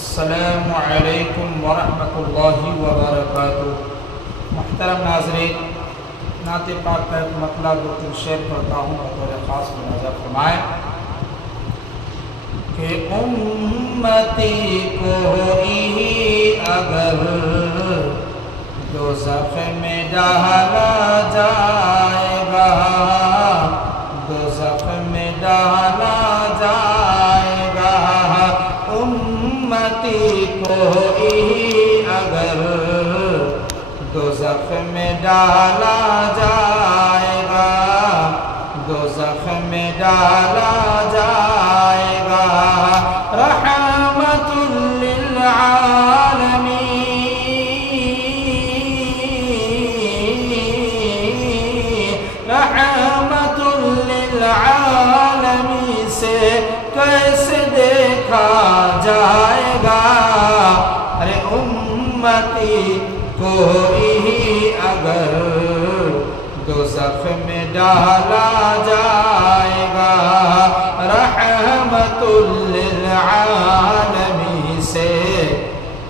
السلام علیکم ورحمۃ اللہ وبرکاتہ۔ محترم ناظرین، نعت پاک کا ایک مطلع دو تین شعر پڑھتا ہوں، بطور خاص ملاحظہ فرمائیں کہ امتی کوئی اگر دوزخ میں ڈالا جائے گا، دوزخ میں ڈالا جائے گا، امتی کوئی اگر دوزخ میں ڈالا جائے گا، دوزخ میں ڈالا جائے گا، رحمت للعالمین، رحمت للعالمین سے کیسے دیکھا جائے گا، ارے امتی کوئی اگر دوزخ میں ڈالا جائے گا، رحمت للعالمین سے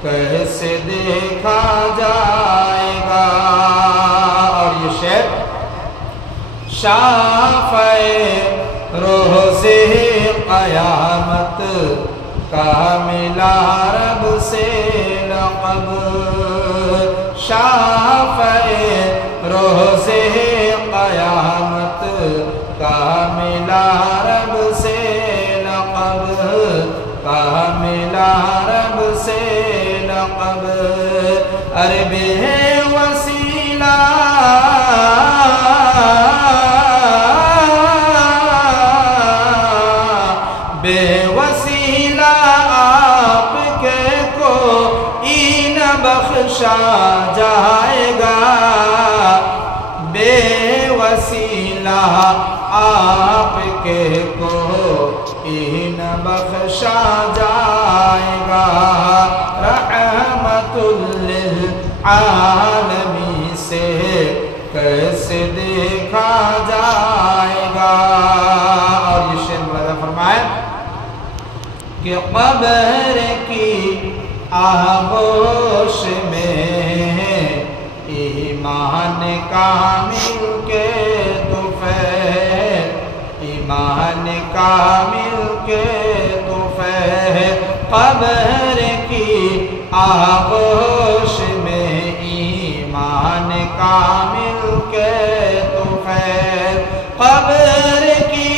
کیسے دیکھا جائے گا۔ اور یہ شعر شافع روز قیامت کا ملا رب سے لقب، شافع روز قیامت کا ملا رب سے لقب، کا ملا رب سے لقب، ارے بے وسیلہ بے وسیلہ آپ کے کوئی نہ بخشا جائے گا، بے وسیلہ آپ کے کوئی نہ بخشا جائے گا، رحمت للعالمین سے کیسے دیکھا جائے گا۔ اور یہ شعر ملاحظہ فرمائیں کہ قبر کی آغوش میں ایمان کامل کے طفیل، ایمان کامل کے طفیل، قبر کی آغوش میں ایمان کامل کے طفیل، قبر کی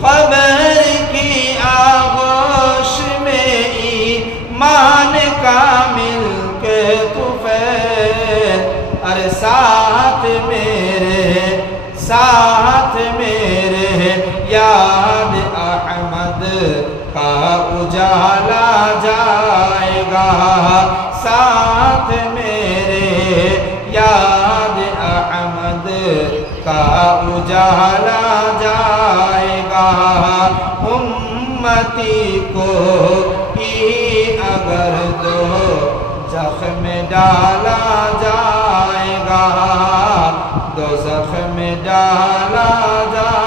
قبر کی آغوش میں ایمان کامل کے طفیل، ارے ساتھ میرے یاد احمد کا اجالا جائے گا، ساتھ میرے یاد احمد کا اجالا جائے گا، امتی کو ہی اگر دوزخ میں ڈالا جائے گا، دوزخ میں ڈالا جائے گا۔